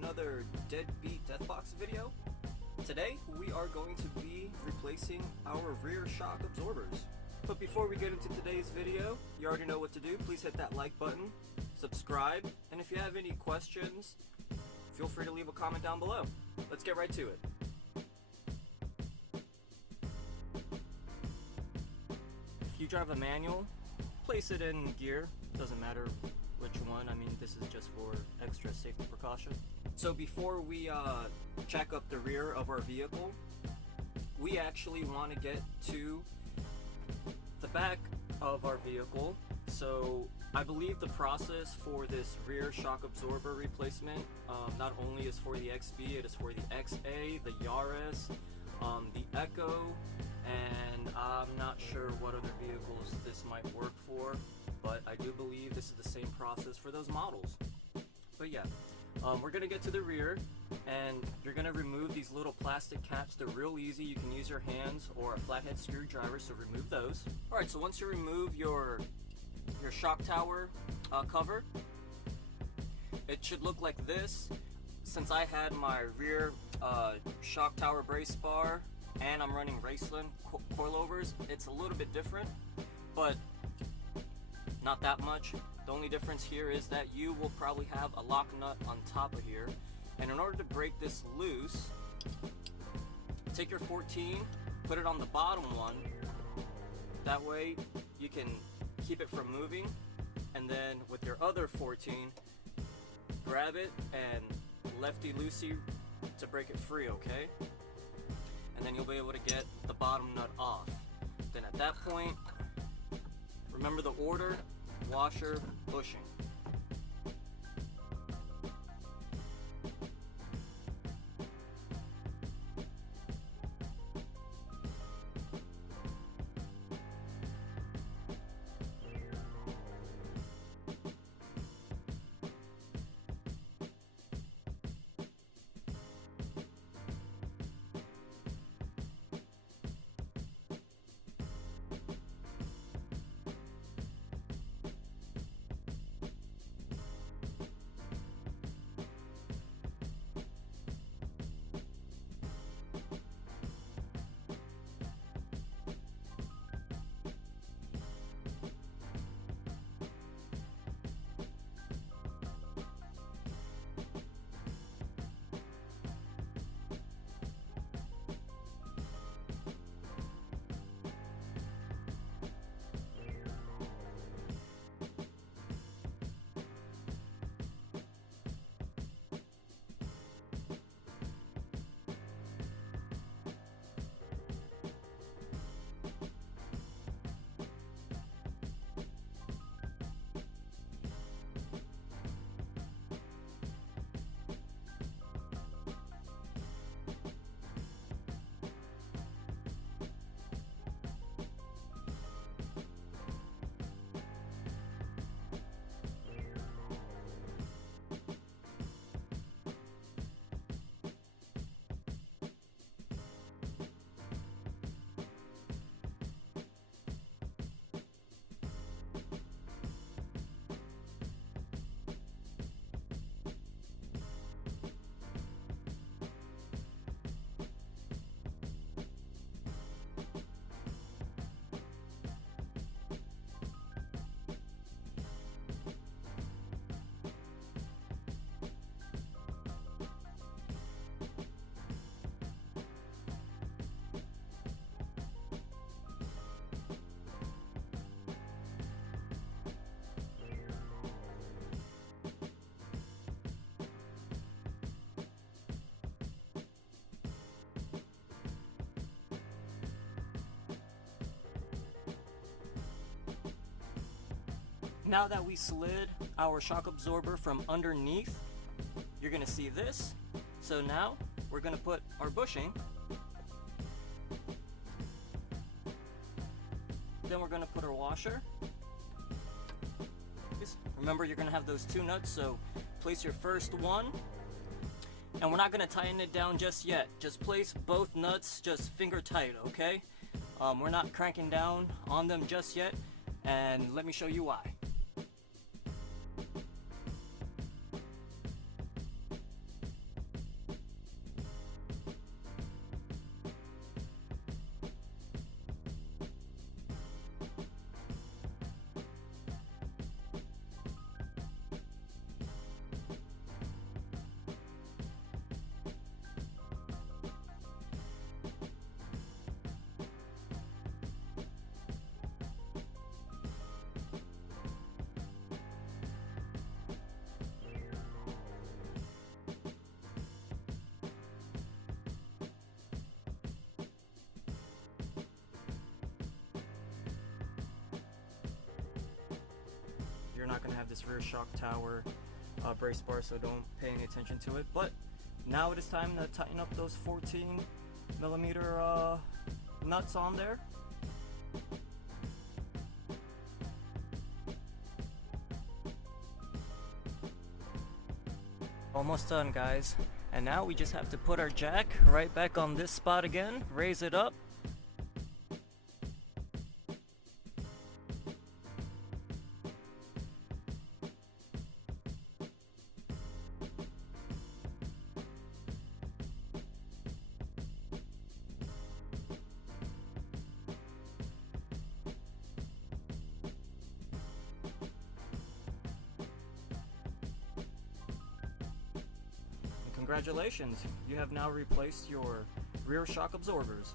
another deadbeat deathbx video. Today we are going to be replacing our rear shock absorbers. But before we get into today's video, you already know what to do. Please hit that like button, subscribe, and if you have any questions, feel free to leave a comment down below. Let's get right to it. If you drive a manual, place it in gear. Doesn't matter which one. I mean, this is just for extra safety precaution. So before we check up the rear of our vehicle, we actually want to get to the back of our vehicle. So I believe the process for this rear shock absorber replacement not only is for the XB, it is for the XA, the Yaris, the Echo, and I'm not sure what other vehicles this might work for, but I do believe this is the same process for those models. But yeah, we're gonna get to the rear, and you're gonna remove these little plastic caps. They're real easy. You can use your hands or a flathead screwdriver, so remove those. All right, so once you remove your shock tower cover, it should look like this. Since I had my rear shock tower brace bar and I'm running Raceland coilovers, it's a little bit different, but not that much. The only difference here is that you will probably have a lock nut on top of here, and in order to break this loose, take your 14, put it on the bottom one. That way you can keep it from moving, and then with your other 14, grab it and lefty-loosey to break it free, okay? And then you'll be able to get the bottom nut off. Then at that point, remember the order: washer, bushing. Now that we slid our shock absorber from underneath, you're gonna see this. So now we're gonna put our bushing. Then we're gonna put our washer. Remember, you're gonna have those two nuts, so place your first one. And we're not gonna tighten it down just yet. Just place both nuts just finger tight, okay? We're not cranking down on them just yet, and let me show you why. you're not going to have this rear shock tower brace bar, so don't pay any attention to it. But now it is time to tighten up those 14mm nuts on there. Almost done, guys. And now we just have to put our jack right back on this spot again, raise it up. Congratulations, you have now replaced your rear shock absorbers.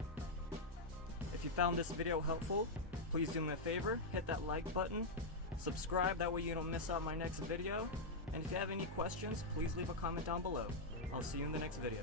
If you found this video helpful, please do me a favor, hit that like button, subscribe, that way you don't miss out my next video, and if you have any questions, please leave a comment down below. I'll see you in the next video.